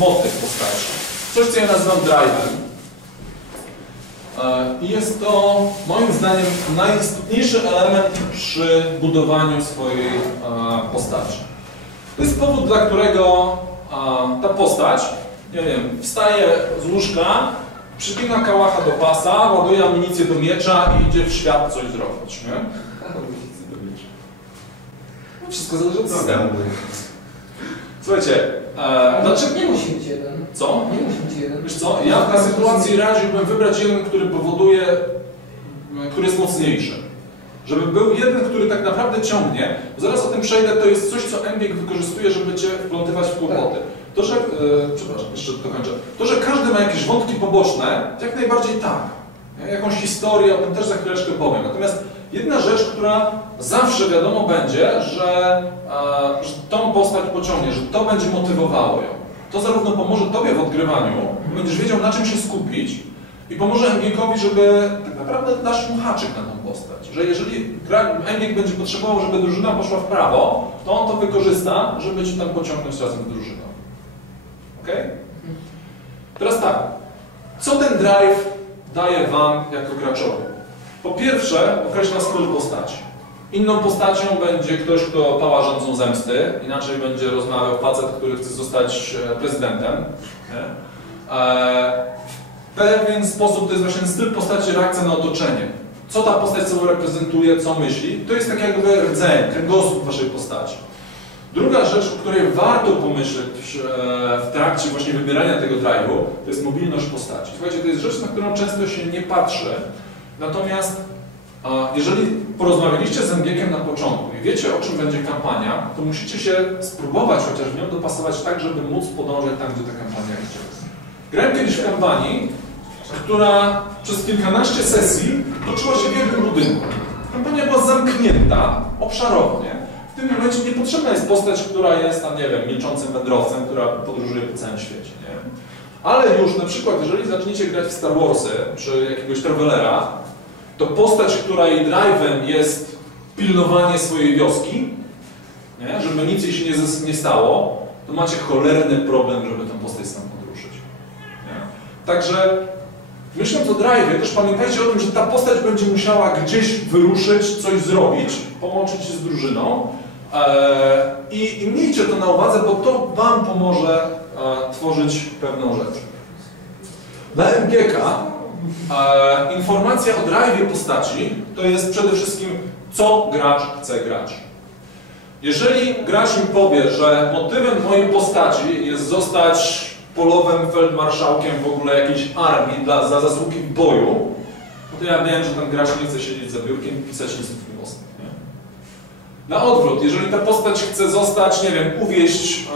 motyw postaci. Coś, co ja nazywam drive'em. E, I jest to moim zdaniem najistotniejszy element przy budowaniu swojej e, postaci. To jest powód, dla którego e, ta postać, nie wiem, wstaje z łóżka, przypina kałacha do pasa, ładuje amunicję do miecza i idzie w świat coś zrobić. Nie? No, Wszystko zależy od systemu. Słuchajcie, e, dlaczego... Nie musi być jeden. Co? Nie musi być jeden. Wiesz co, ja w tej sytuacji radziłbym wybrać jeden, który powoduje, który jest mocniejszy. Żeby był jeden, który tak naprawdę ciągnie, zaraz o tym przejdę, to jest coś, co Embieg wykorzystuje, żeby Cię wplątywać w kłopoty. To, że, e, przepraszam, jeszcze dokończę, to, że każdy ma jakieś wątki poboczne, to jak najbardziej tak. Jakąś historię, o tym też za chwileczkę powiem. Natomiast jedna rzecz, która zawsze wiadomo będzie, że, e, że tą postać pociągnie, że to będzie motywowało ją. To zarówno pomoże Tobie w odgrywaniu, będziesz wiedział na czym się skupić i pomoże Embiekowi, żeby tak naprawdę dasz mu haczyk na tą postać. Że jeżeli Embiek będzie potrzebował, żeby drużyna poszła w prawo, to on to wykorzysta, żeby Cię tam pociągnąć razem z drużyną. Ok? Teraz tak. Co ten drive daje Wam jako graczowi? Po pierwsze, określa styl postaci. Inną postacią będzie ktoś, kto pała rządzą zemsty, inaczej będzie rozmawiał facet, który chce zostać e, prezydentem. E, w pewien sposób to jest właśnie styl postaci, reakcja na otoczenie. Co ta postać sobą reprezentuje, co myśli, to jest tak jakby rdzeń, kręgosłup waszej postaci. Druga rzecz, o której warto pomyśleć e, w trakcie właśnie wybierania tego drive'u, to jest mobilność postaci. Słuchajcie, to jest rzecz, na którą często się nie patrzy, natomiast jeżeli porozmawialiście z Embiegiem na początku i wiecie, o czym będzie kampania, to musicie się spróbować chociaż w nią dopasować tak, żeby móc podążać tam, gdzie ta kampania idzie. Grałem kiedyś w kampanii, która przez kilkanaście sesji toczyła się w jednym budynku. Kampania była zamknięta, obszarowo, nie? W tym momencie niepotrzebna jest postać, która jest tam, nie wiem, milczącym wędrowcem, która podróżuje po całym świecie, nie? Ale już na przykład, jeżeli zaczniecie grać w Star Warsy, czy jakiegoś Travelera, to postać, której drive'em jest pilnowanie swojej wioski, nie? żeby nic jej się nie, nie stało, to macie cholerny problem, żeby tę postać sam podruszyć. Nie? Także myśląc o drive'ie, też pamiętajcie o tym, że ta postać będzie musiała gdzieś wyruszyć, coś zrobić, połączyć się z drużyną eee, i, i miejcie to na uwadze, bo to Wam pomoże e, tworzyć pewną rzecz. Dla MGK informacja o drive postaci to jest przede wszystkim, co gracz chce grać. Jeżeli gracz mi powie, że motywem mojej postaci jest zostać polowym feldmarszałkiem w ogóle jakiejś armii dla, za zasługi boju, no to ja wiem, że ten gracz nie chce siedzieć za biurkiem i pisać listów miłosnych. Na odwrót, jeżeli ta postać chce zostać, nie wiem, uwieść,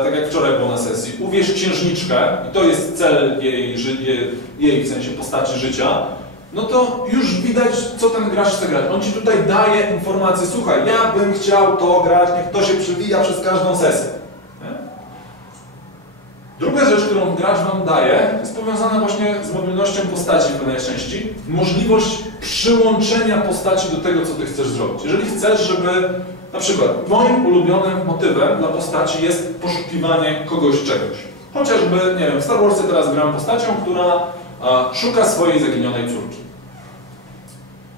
e, tak jak wczoraj było na sesji, uwieść księżniczkę i to jest cel jej, jej, jej w sensie postaci życia, no to już widać, co ten gracz chce grać. On ci tutaj daje informację, słuchaj, ja bym chciał to grać, niech to się przywija przez każdą sesję. Druga rzecz, którą gracz Wam daje, jest powiązana właśnie z mobilnością postaci w pewnej części. Możliwość przyłączenia postaci do tego, co Ty chcesz zrobić. Jeżeli chcesz, żeby na przykład moim ulubionym motywem dla postaci jest poszukiwanie kogoś czegoś. Chociażby, nie wiem, w Star Warsy teraz gram postacią, która a, szuka swojej zaginionej córki.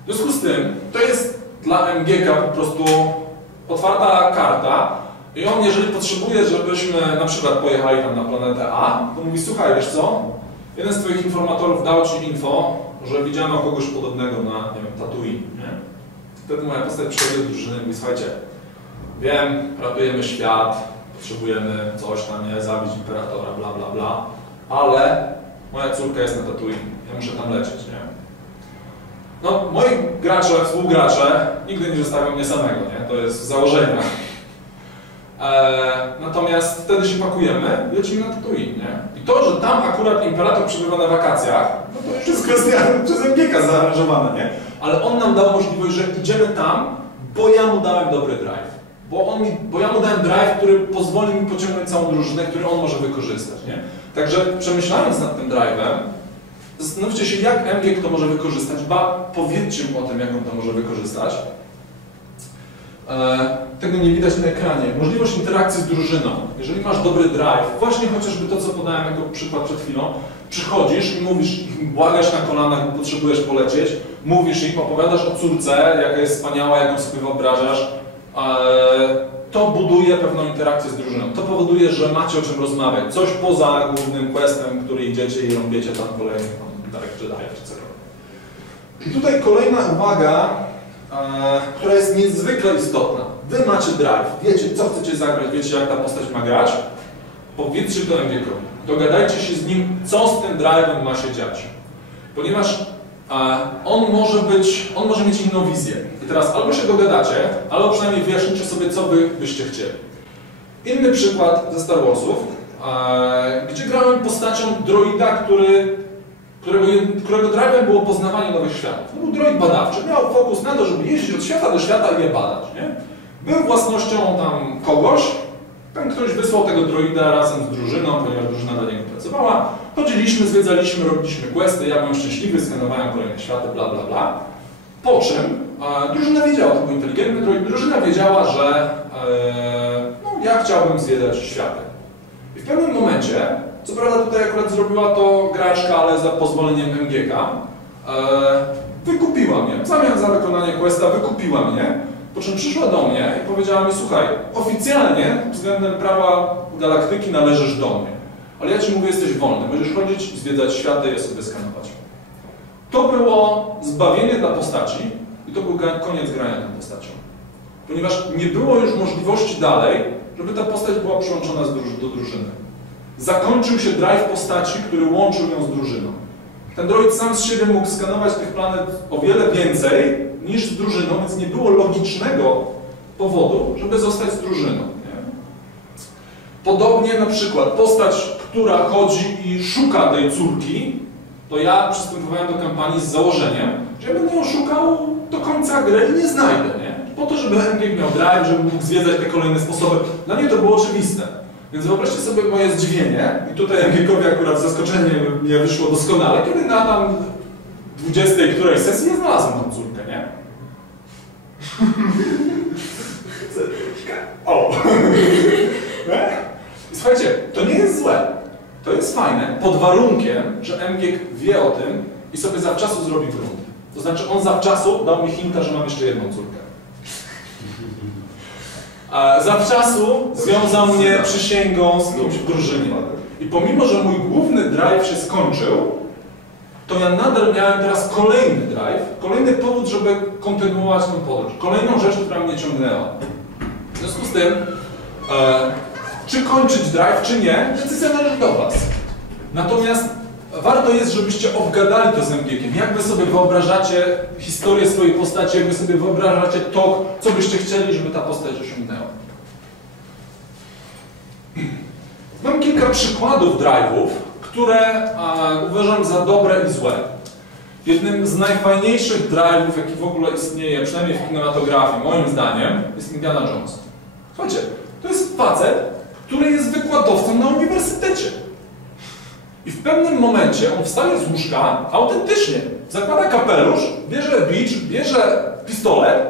W związku z tym, to jest dla MGK po prostu otwarta karta i on, jeżeli potrzebuje, żebyśmy na przykład pojechali tam na planetę A, to mówi, słuchaj, wiesz co, jeden z Twoich informatorów dał Ci info, że widziano kogoś podobnego na, nie wiem, Tatooine, nie? Wtedy moja postać przychodzi do drużyny i mówi, słuchajcie, wiem, ratujemy świat, potrzebujemy coś tam, nie, zabić imperatora, bla, bla, bla, ale moja córka jest na Tatooine, ja muszę tam lecieć, nie? No, moi gracze, współgracze nigdy nie zostawią mnie samego, nie? To jest z założenia. Eee, natomiast wtedy się pakujemy i lecimy na Tatooine, nie? I to, że tam akurat imperator przebywa na wakacjach, no to już jest kwestia przez MGK zaaranżowana, nie? Ale on nam dał możliwość, że idziemy tam, bo ja mu dałem dobry drive. Bo, on mi, bo ja mu dałem drive, który pozwoli mi pociągnąć całą drużynę, który on może wykorzystać, nie? Także przemyślając nad tym drive'em, zastanówcie się, jak MGK to może wykorzystać, ba, powiedzcie mu o tym, jak on to może wykorzystać. E, tego nie widać na ekranie. Możliwość interakcji z drużyną. Jeżeli masz dobry drive, właśnie chociażby to, co podałem jako przykład przed chwilą, przychodzisz i mówisz, błagasz na kolanach, bo potrzebujesz polecieć, mówisz im, opowiadasz o córce, jaka jest wspaniała, jak ją sobie wyobrażasz, to buduje pewną interakcję z drużyną. To powoduje, że macie o czym rozmawiać. Coś poza głównym questem, który idziecie i robicie tam kolejny Darek Jedi czy cokolwiek. I tutaj kolejna uwaga, e, która jest niezwykle istotna. Wy macie drive, wiecie co chcecie zagrać, wiecie jak ta postać ma grać. Powiedzcie to MGK. Dogadajcie się z nim, co z tym drive'em ma się dziać. Ponieważ on może być, on może mieć inną wizję. I teraz albo się dogadacie, albo przynajmniej wyjaśnicie sobie, co wy byście chcieli. Inny przykład ze Star Warsów, gdzie grałem postacią droida, który, którego, którego drive'em było poznawanie nowych światów. To był droid badawczy, miał fokus na to, żeby jeździć od świata do świata i je badać. Nie? Był własnością tam kogoś, ten ktoś wysłał tego droida razem z drużyną, ponieważ drużyna dla niego pracowała. Chodziliśmy, zwiedzaliśmy, robiliśmy questy, ja byłem szczęśliwy, skanowałem kolejne światy, bla bla bla. Po czym e, drużyna wiedziała, to był inteligentny droid, drużyna wiedziała, że e, no, ja chciałbym zwiedzać światy. I w pewnym momencie, co prawda tutaj akurat zrobiła to graczka, ale za pozwoleniem MGK, e, wykupiła mnie. W zamian za wykonanie questa wykupiła mnie po czym przyszła do mnie i powiedziała mi, słuchaj, oficjalnie względem prawa galaktyki należysz do mnie, ale ja Ci mówię, jesteś wolny, możesz chodzić, zwiedzać światy je sobie skanować. To było zbawienie dla postaci i to był koniec grania tą postacią. Ponieważ nie było już możliwości dalej, żeby ta postać była przyłączona do drużyny. Zakończył się drive postaci, który łączył ją z drużyną. Ten droid sam z siebie mógł skanować tych planet o wiele więcej, niż z drużyną, więc nie było logicznego powodu, żeby zostać z drużyną. Nie? Podobnie na przykład postać, która chodzi i szuka tej córki, to ja przystępowałem do kampanii z założeniem, że będę ją szukał do końca gry i nie znajdę, nie? Po to, żeby MG miał drive, żeby mógł zwiedzać te kolejne sposoby. Dla mnie to było oczywiste. Więc wyobraźcie sobie moje zdziwienie, i tutaj MG-kowi akurat zaskoczenie mnie wyszło doskonale, kiedy na tam 20 którejś sesji nie znalazłem tą córkę, nie? o! Słuchajcie, to nie jest złe. To jest fajne, pod warunkiem, że MGiek wie o tym i sobie zawczasu zrobi grunt. To znaczy on zawczasu dał mi hinta, że mam jeszcze jedną córkę. A zawczasu związał mnie przysięgą z kimś w drużynie. I pomimo, że mój główny drive się skończył, to ja nadal miałem teraz kolejny drive, kolejny powód, żeby kontynuować tę podróż. Kolejną rzecz, która mnie ciągnęła. W związku z tym, e, czy kończyć drive, czy nie, decyzja należy do Was. Natomiast warto jest, żebyście obgadali to z MGK-iem. Jak Wy sobie wyobrażacie historię swojej postaci, jak Wy sobie wyobrażacie to, co byście chcieli, żeby ta postać osiągnęła. Mam kilka przykładów drive'ów, które uważam za dobre i złe. Jednym z najfajniejszych drive'ów, jaki w ogóle istnieje, przynajmniej w kinematografii, moim zdaniem, jest Indiana Jones. Słuchajcie, to jest facet, który jest wykładowcą na uniwersytecie. I w pewnym momencie on wstaje z łóżka, autentycznie, zakłada kapelusz, bierze bicz, bierze pistolet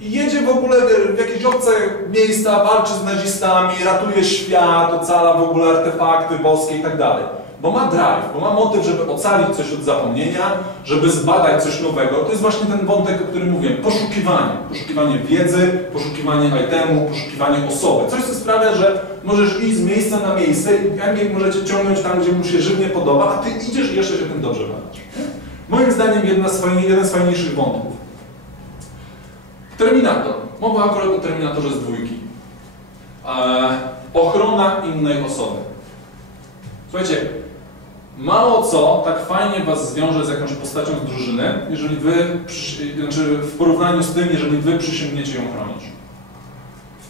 i jedzie w ogóle w jakieś obce miejsca, walczy z nazistami, ratuje świat, ocala w ogóle artefakty boskie i tak dalej bo ma drive, bo ma motyw, żeby ocalić coś od zapomnienia, żeby zbadać coś nowego. To jest właśnie ten wątek, o którym mówiłem. Poszukiwanie. Poszukiwanie wiedzy, poszukiwanie itemu, poszukiwanie osoby. Coś, co sprawia, że możesz iść z miejsca na miejsce i angiel możecie ciągnąć tam, gdzie mu się żywnie podoba, a ty idziesz i jeszcze się tym dobrze bawisz. Moim zdaniem jedna z fajni, jeden z fajniejszych wątków. Terminator. Mowa akurat o Terminatorze z dwójki. Eee, ochrona innej osoby. Słuchajcie, Mało co tak fajnie Was zwiąże z jakąś postacią z drużyny, jeżeli Wy, znaczy w porównaniu z tym, jeżeli Wy przysięgniecie ją chronić.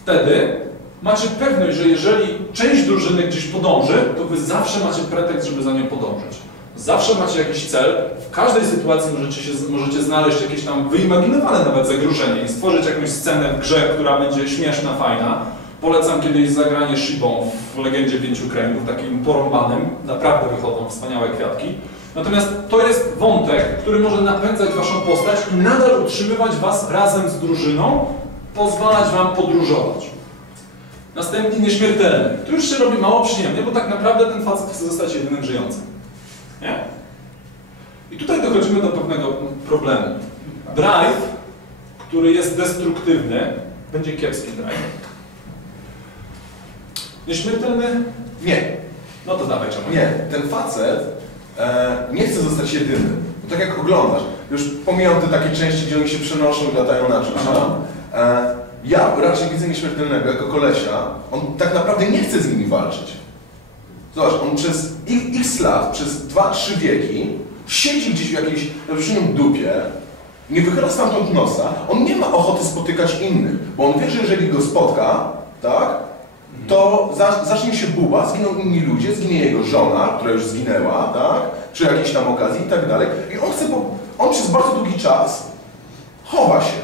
Wtedy macie pewność, że jeżeli część drużyny gdzieś podąży, to Wy zawsze macie pretekst, żeby za nią podążyć. Zawsze macie jakiś cel, w każdej sytuacji możecie, się, możecie znaleźć jakieś tam wyimaginowane nawet zagrożenie i stworzyć jakąś scenę w grze, która będzie śmieszna, fajna, Polecam kiedyś zagranie Shibą w Legendzie Pięciu Kręgów, takim porąbanym. Naprawdę wychodzą wspaniałe kwiatki. Natomiast to jest wątek, który może napędzać Waszą postać i nadal utrzymywać Was razem z drużyną pozwalać wam podróżować. Następnie nieśmiertelny. Tu już się robi mało przyjemnie, bo tak naprawdę ten facet chce zostać jedynym żyjącym. Nie? I tutaj dochodzimy do pewnego problemu. Drive, który jest destruktywny, będzie kiepski drive. Nieśmiertelny? Nie, No to dawaj, czemu? nie. Ten facet e, nie chce zostać jedynym. Bo tak jak oglądasz, już pomijam te takie części, gdzie oni się przenoszą i latają na czymś tam. E, ja raczej widzę nieśmiertelnego jako kolesia. On tak naprawdę nie chce z nimi walczyć. Zobacz, on przez x, lat, przez 2-3 wieki siedzi gdzieś w jakiejś olbrzymią dupie, nie wychyla stamtąd nosa, on nie ma ochoty spotykać innych, bo on wie, że jeżeli go spotka, tak, to za, zacznie się buba, zginą inni ludzie, zginie jego żona, która już zginęła, tak, przy jakiejś tam okazji i tak dalej. I on chce, on przez bardzo długi czas chowa się.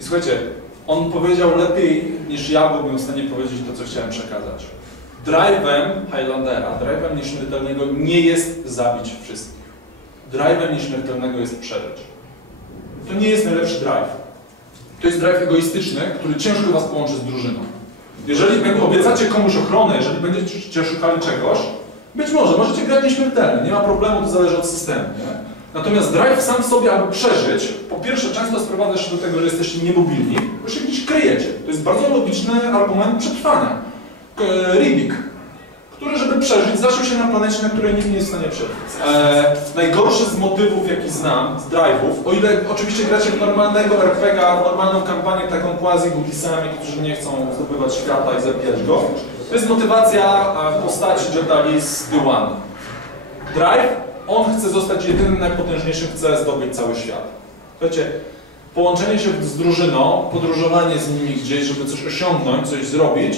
I słuchajcie, on powiedział lepiej niż ja byłbym w stanie powiedzieć to, co chciałem przekazać. Drive'em Highlandera, drive'em nieśmiertelnego nie jest zabić wszystkich. Drive'em nieśmiertelnego jest przeżyć. To nie jest najlepszy drive. To jest drive egoistyczny, który ciężko was połączy z drużyną. Jeżeli obiecacie komuś ochronę, jeżeli będziecie szukali czegoś, być może możecie grać nieśmiertelnie, nie ma problemu, to zależy od systemu. Nie? Natomiast drive sam w sobie, aby przeżyć, po pierwsze często sprowadza się do tego, że jesteście niemobilni, bo się gdzieś kryjecie. To jest bardzo logiczny argument przetrwania. Rybik, przeżyć, zaszył się na planecie, na której nikt nie jest w stanie przeżyć. E, najgorszy z motywów, jaki znam, z drive'ów, o ile oczywiście gracie w normalnego RPG-a, w normalną kampanię taką quasi budisami, którzy nie chcą zdobywać świata i zabijać go, to jest motywacja e, w postaci Jetali z The One. Drive, on chce zostać jedynym najpotężniejszym, chce zdobyć cały świat. Słuchajcie, połączenie się z drużyną, podróżowanie z nimi gdzieś, żeby coś osiągnąć, coś zrobić,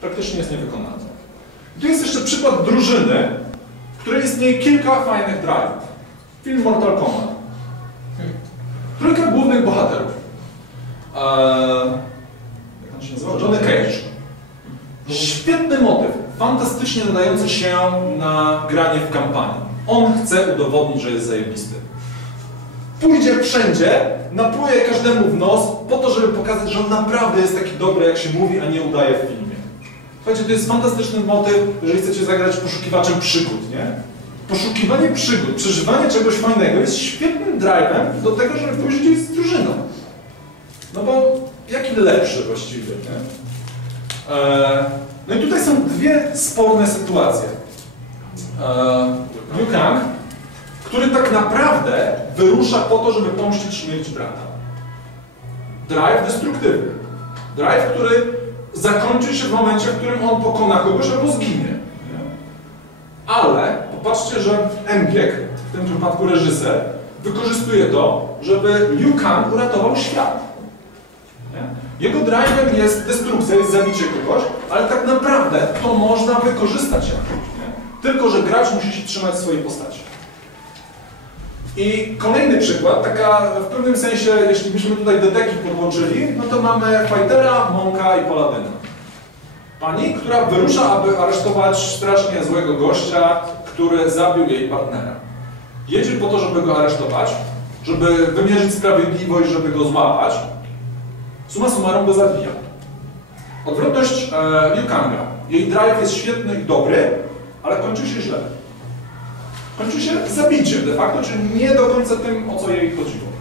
praktycznie jest niewykonalne. Tu jest jeszcze przykład drużyny, w której istnieje kilka fajnych drive'ów. Film Mortal Kombat. Trójka głównych bohaterów. Eee, jak on się nazywa? Johnny Cage. Świetny motyw, fantastycznie nadający się na granie w kampanii. On chce udowodnić, że jest zajebisty. Pójdzie wszędzie, napluje każdemu w nos, po to, żeby pokazać, że on naprawdę jest taki dobry, jak się mówi, a nie udaje w filmie. Słuchajcie, to jest fantastyczny motyw, jeżeli chcecie zagrać poszukiwaczem przygód, nie? Poszukiwanie przygód, przeżywanie czegoś fajnego jest świetnym drive'em do tego, żeby pójść gdzieś z drużyną. No bo jaki lepszy właściwie, nie? Eee, no i tutaj są dwie sporne sytuacje. Eee, Liu Kang, który tak naprawdę wyrusza po to, żeby pomścić śmierć brata. Drive destruktywny. Drive, który zakończy się w momencie, w którym on pokona kogoś albo zginie. nie? Ale popatrzcie, że Embiek, w tym przypadku reżyser, wykorzystuje to, żeby Liu Kang uratował świat. Jego drive'em jest destrukcja, jest zabicie kogoś, ale tak naprawdę to można wykorzystać jakoś. Tylko, że gracz musi się trzymać swojej postaci. I kolejny przykład, taka w pewnym sensie, jeśli byśmy tutaj deteki podłączyli, no to mamy fightera, monka i paladyna. Pani, która wyrusza, aby aresztować strasznie złego gościa, który zabił jej partnera. Jedzie po to, żeby go aresztować, żeby wymierzyć sprawiedliwość, żeby go złapać. Suma summarum go zabija. Odwrotność e, Liu Kanga. Jej drive jest świetny i dobry, ale kończy się źle. Kończy się zabiciem de facto, czyli nie do końca tym, o co jej chodziło.